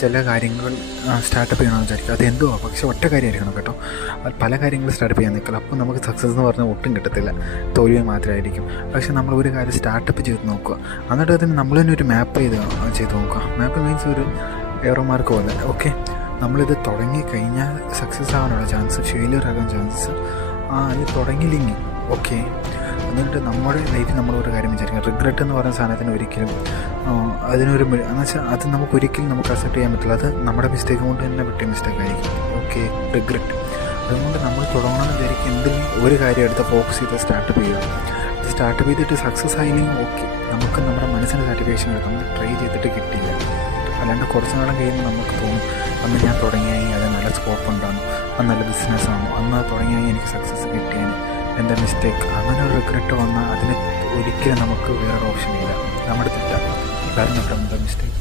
ചില കാര്യങ്ങൾ സ്റ്റാർട്ടപ്പ് ചെയ്യണമെന്ന് വിചാരിക്കും, അതെന്തോ പക്ഷേ ഒറ്റ കാര്യമായിരിക്കണം കേട്ടോ. പല കാര്യങ്ങൾ സ്റ്റാർട്ടപ്പ് ചെയ്യാൻ നിൽക്കില്ല, അപ്പോൾ നമുക്ക് സക്സസ് എന്ന് പറഞ്ഞാൽ ഒട്ടും കിട്ടത്തില്ല, തോൽവി മാത്രമായിരിക്കും. പക്ഷേ നമ്മൾ ഒരു കാര്യം സ്റ്റാർട്ടപ്പ് ചെയ്ത് നോക്കുക, എന്നിട്ട് അതിന് നമ്മൾ തന്നെ ഒരു മാപ്പ് ചെയ്ത് നോക്കുക. മാപ്പ് മീൻസ് ഒരു എയറോ മാർക്ക് പോലെ. ഓക്കെ, നമ്മളിത് തുടങ്ങിക്കഴിഞ്ഞാൽ സക്സസ് ആവാനുള്ള ചാൻസ്, ഫെയിലിയർ ആകാൻ ചാൻസ് അത് തുടങ്ങിയില്ലെങ്കിൽ ഓക്കെ. എന്നിട്ട് നമ്മുടെ ലൈഫിൽ നമ്മളൊരു കാര്യം വിചാരിക്കുക, റിഗ്രറ്റ് എന്ന് പറയുന്ന സാധനത്തിന് ഒരിക്കലും അതിനൊരു എന്ന് വെച്ചാൽ അത് നമുക്കൊരിക്കലും നമുക്ക് അക്സെപ്റ്റ് ചെയ്യാൻ പറ്റില്ല. അത് നമ്മുടെ മിസ്റ്റേക്ക് കൊണ്ട് തന്നെ പറ്റിയ മിസ്റ്റേക്ക് ആയിരിക്കും. Okay, regret. അതുകൊണ്ട് നമ്മൾ തുടങ്ങണമെന്ന് വിചാരിക്കുക, എന്തെങ്കിലും ഒരു കാര്യം എടുത്ത് ഫോക്കസ് ചെയ്ത് സ്റ്റാർട്ടപ്പ് ചെയ്യുക. അത് സ്റ്റാർട്ടപ്പ് ചെയ്തിട്ട് സക്സസ് ആയില്ലെങ്കിൽ ഓക്കെ, നമുക്ക് നമ്മുടെ മനസ്സിന് സാറ്റിസ്ഫാക്ഷൻ കിട്ടും, നമ്മൾ ട്രൈ ചെയ്തിട്ട് കിട്ടില്ല. അല്ലാണ്ട് കുറച്ച് നാളും കഴിയുമ്പോൾ നമുക്ക് തോന്നും, അന്ന് ഞാൻ തുടങ്ങിയാൽ അത് നല്ല സ്കോപ്പ് ഉണ്ടാകും, അത് നല്ല ബിസിനസ്സാണോ, അന്ന് അത് തുടങ്ങിയാൽ എനിക്ക് സക്സസ് കിട്ടിയാൽ എൻ്റെ മിസ്റ്റേക്ക്, അങ്ങനെ ഒരു റിഗ്രറ്റ് വന്നാൽ അതിന് ഒരിക്കലും നമുക്ക് വേറൊരു ഓപ്ഷൻ ഇല്ല. നമ്മുടെ തെറ്റാണ് കാരണം നമ്മുടെ മിസ്റ്റേക്ക്.